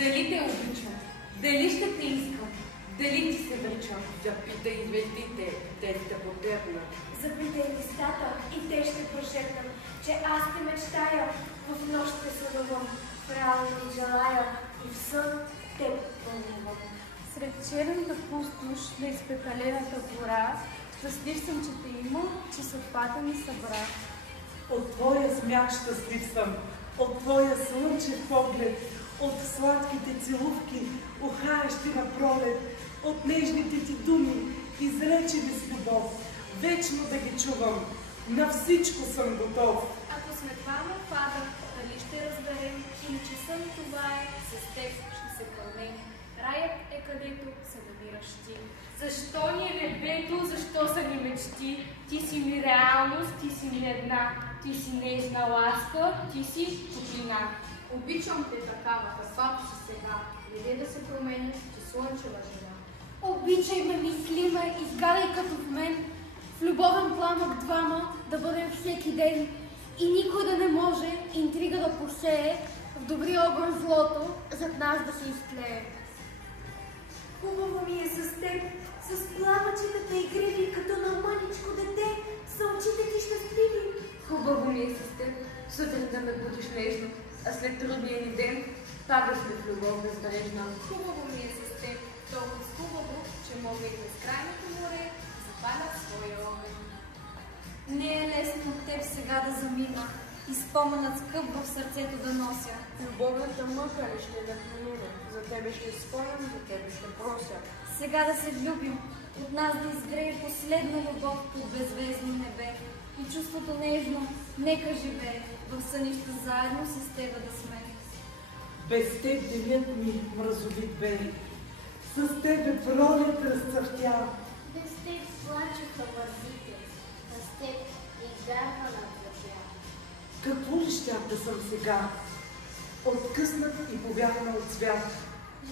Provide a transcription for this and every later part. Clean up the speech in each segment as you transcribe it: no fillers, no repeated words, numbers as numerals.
Дали те обичам? Дали ще те искам? Дали ти се връчам? Запитай звездите, те ще потребнат. Запитай листата и те ще прошепнат, че аз те мечтая, в нощ те сънувам, правилно ти желая и в сън те пълнувам. Сред черната пустош на изпекалената гора, щастлив съм, че те има, че съдбата ни събра. От твоя смях щастлив съм, от твоя слънчев поглед, от сладките целувки, ухаещи на пролет, от нежните ти думи, изречени с любов, вечно да ги чувам, на всичко съм готов. Ако сме двама пада, дали ще разберем, или че сън това е, с теб ще се кълнем. Раят е където се намираш ти. Защо ни е небето, защо са ни мечти? Ти си ми реалност, ти си ми една. Ти си нежна ласка, ти си топлина. Обичам те такава, каквато си сега. Не да се промениш, че слънчева жена. Обичай ме, мислима, изгаряй като в мен, в любовен пламък двама да бъдем всеки ден и никой да не може интрига да посее, в добрия образ злото зад нас да се изтлее. Хубаво ми е с теб, с пламъчетата игриви, като на мъничко дете, са очите ти щастливи. Хубаво ми е с теб, сутрин да ме будиш нежно, а след трудния ни ден пак да сме в любов безбрежна. Хубаво ми е с теб, толкова хубаво, че мога и безкрайното море запаля своя огън. Не е лесно от теб сега да замина и споменът скъп в сърцето да нося. Любовната мъка ли ще да премине? За тебе ще спомням, за тебе ще прося. Сега да се влюбим, от нас да изгрее последна любов по беззвездно небе. И чувството нежно, нека живее, в сънища заедно с тебе да сме. Без теб денят ми мразовит бе, с тебе пролет разцъфтя. Без теб плачеха вървите, а с теб изгарва на плача. Какво ли щях да съм сега? Откъснат и повярна от свят.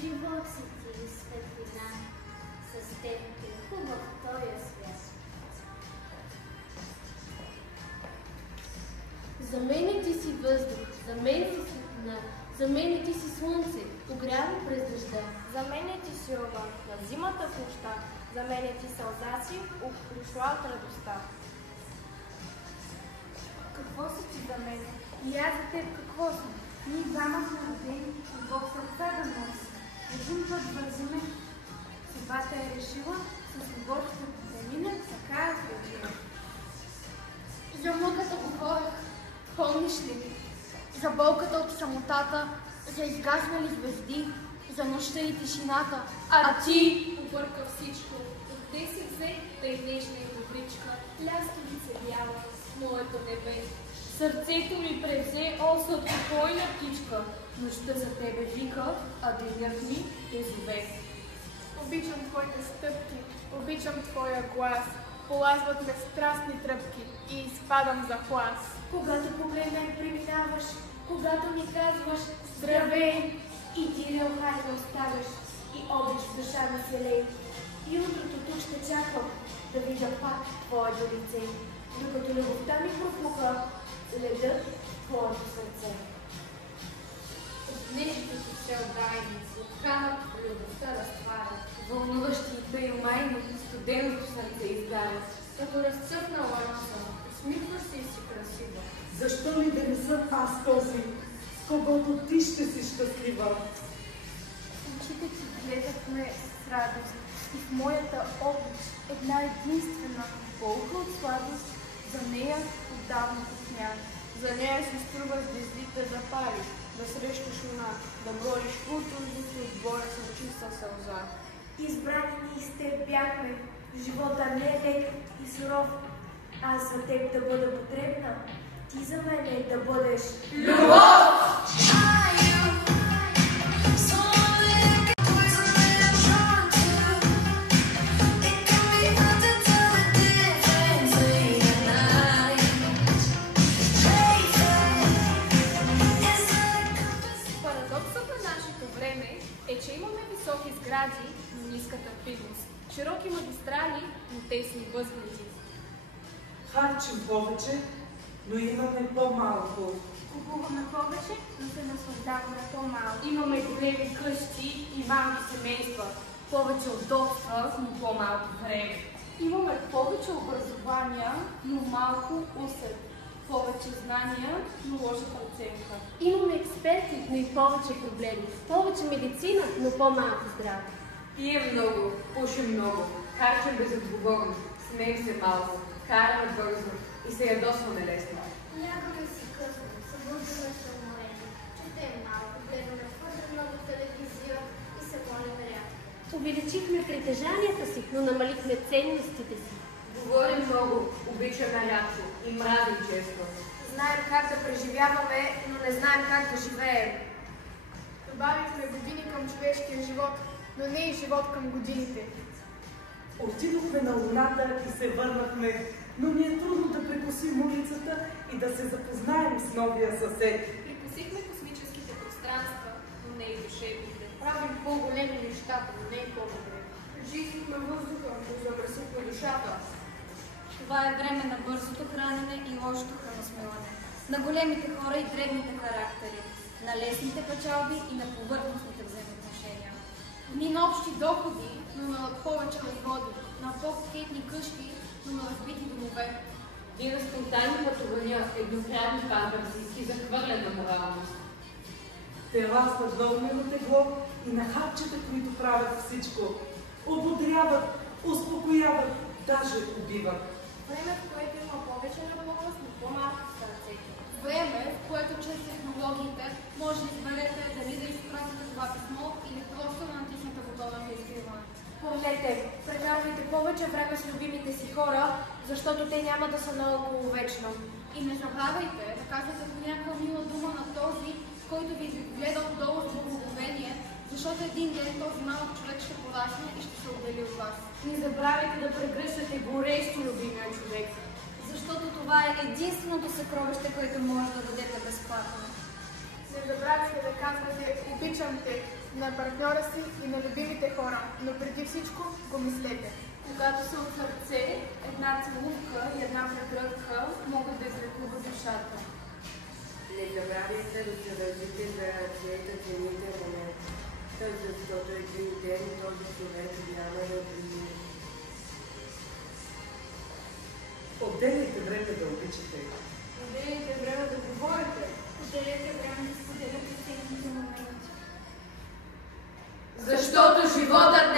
Живот си ти светлина, с теб е хубав този свят. За мене ти си въздух, за мен си светлина, за мене ти си слънце, огряно през дъжда. За мене ти си огън на зимата в нощта, за мене ти сълза си, пришла от радостта. Какво си ти за мен? И аз за теб какво съм? Ние двама сме родени, Бог сърца да носи. Един път вързиме, съдбата е решила, с любов ще преминем, така е случила. За мъката говорех, помниш ли? За болката от самотата, за изгаснали звезди, за нощта и тишината. А ти обърка всичко. Откъде си взе тъй нежна и добричка, ляскавица бяла, моето небе. Сърцето ми превзе, о, сладкопойна птичка. Нощта за тебе вика, а денят ми те зове. Обичам твоите стъпки, обичам твоя глас. Полазват ме страстни тръпки и изпадам за хлас. Когато погледна и преминаваш, когато ми казваш здравей, и ти реохай да оставаш, и обич в душа ми се лей. И утрото тук ще чакам да видя пак твоето лице, докато любовта ми пропука ледът в твоето сърце. От днешните ти се отдайни, отканат любовта разтваря. Вълнуващите и майно, студеното сърце изгарят. Като разцъпнала роса, усмихваш се и си красива. Защо ли да не съм аз този, с когото ти ще си щастлива? Очите ти гледат ме с радост и в моята обич една единствена болка от сладост, за нея отдавна кухня. За нея си струва звездите да париш, да срещаш луна, да бориш утроздите от боя с чиста сълза. Избрани ние с теб бяхме, живота не е лек и суров. Аз за теб да бъда потребна, ти за мен да бъдеш Любов! Парадоксът на нашето време е, че имаме високи сгради, но ниска търпимост, широки магистрали, но тесни възгледи. Харчим повече, но имаме по-малко. Купуваме повече, но се наслаждаваме по-малко. Имаме големи къщи и малки семейства. Повече удобства, но по-малко време. Имаме повече образования, но малко усет. Повече знания, но лоша преценка. Имаме експерти, но и повече проблеми. Повече медицина, но по-малко здраве. Пием много, пушим много, харчим безотговорно, смеем се малко, караме бързо и се ядосваме лесно. Лягаме си късно, събуждаме се уморени, четем малко, гледаме твърде много телевизия и се молим рядко. Увеличихме притежанията си, но намалихме ценностите си. Говорим много, обичаме рядко и мразим често. Знаем как да преживяваме, но не знаем как да живеем. Добавихме години към човешкия живот, но не и живот към годините. Отидохме на Луната и се върнахме, но ни е трудно да прекосим улицата и да се запознаем с новия съсед. Прекусихме космическите пространства, но не и душевните. Правим по-големи нещата, но не и по-добре. Жизнихме въздуха, но замърсихме душата. Това е време на бързото хранене и лошото храносмилане, на големите хора и дребните характери, на лесните печалби и на повърхностните взаимоотношения. Дни на общи доходи, но на повече разводи, на по-птитни къщи, но на разбити домове. И на спонтанни пътувания, еднократни паверси и захвърлена моралност. Тела с надвълнено тегло и на хапчета, които правят всичко. Ободряват, успокояват, даже убиват. Време, в което има повече любовност, но по-малко сърце. Време, в което чрез технологиите може да изберете дали да изпратите това писмо или просто да натиснете бутона за изкриване. Помнете, прекарвайте повече време с любимите си хора, защото те няма да са наоколо вечно. И не забравяйте да казвате по някаква мила дума на този, който ви гледа отдолу с благоговение, защото един ден този малък човек ще порасне и ще се отдели от вас. Не забравяйте да прегръщате горещо любимия човек. Защото това е единственото съкровище, което може да дадете безплатно. Не забравяйте да казвате обичам те на партньора си и на любимите хора, но преди всичко го мислете. Когато са от сърце, една целувка и една прегръдка могат да излекуват душата. Не забравяйте да се държите за ръцете, цените момент, защото един ден този човек няма да приеме. Отделяйте време да обичате. Отделяйте време да говорите. Отделяйте време да споделяте ценните моменти. Защото животът